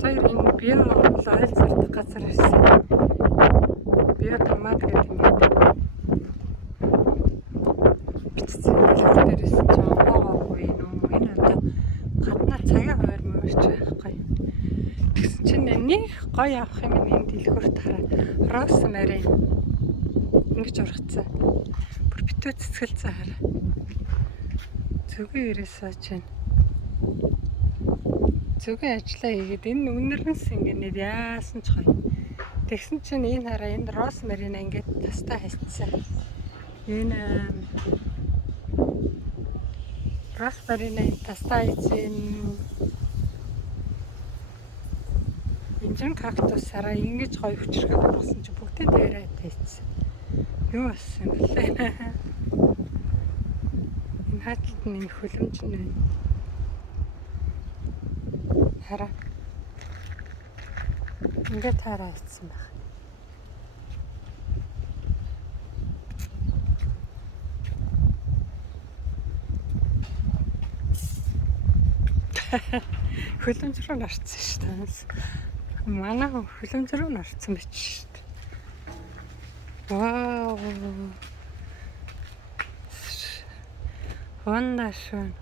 Тэр энэ био ойл зардаг газар ирсэн. Био томат гэдэг юм. Бичсэн дэлгүүр дээр ирсэн ч аваагүй юм. Энэ одоо гаднаа цагаан хуваар мөрч байхгүй. Тэгсэн чинь нэг гоё авах юм энэ дэлгүүрт хараа. Розмари ингэж ургацсан. Бүр битүү цэцгэлцээ хараа. Зүгийн ирээс сууж байна. Зүгийн ажиллаа хийгээд энэ үнэрнэс ингээд яасан ч гоё. Тэгсэн чинь энэ хараа энэ розмарина ингээд тастаа хайцсан. Энэ розмарина энэ тастаа хийсэн. Инжин кактус хараа ингэж гоё хүчрхэг болсон чи бүгдээ дээрээ тайцсан. Юу болсон бэ? Энэ хаталт нь хөлөмж нь байна. Хараа. Ингээд хараа хийсэн байна. Хөлөмж рүү нарцсан шүү дээ. Манай хөлөмж рүү нарцсан байж шүү дээ. Вау. Wunderschön.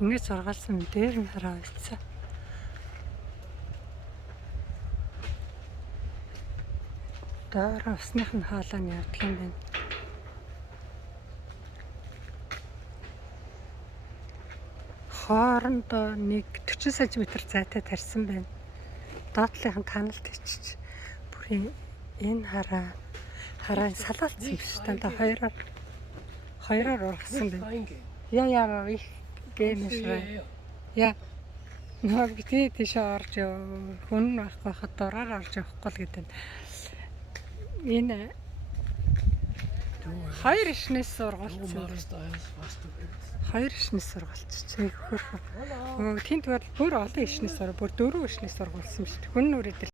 Ингээд сургаалсан дээр нь хараа ийцээ. Доор усных нь хаалаа нь явдаг юм байна. Хоорондоо нэг 40 см зайтай тарьсан байна. Доотлынх нь таналт ичиж. Бүр энэ хараа салаалцсан биш дандаа хоёроор ургасан байна. Яа их гэнэшрэ. Яа. Нөө битээ тийшээ орж хүн байхгүй хахад дураар орж явахгүй л гэдэг. Энэ хоёр ишнээс сургалтсан. Хоёр ишнээс сургалтч. Тэнт бол бүр олон ишнээс бүр 4 ишнээс сургуулсан шүү дээ. Хүн нүрээд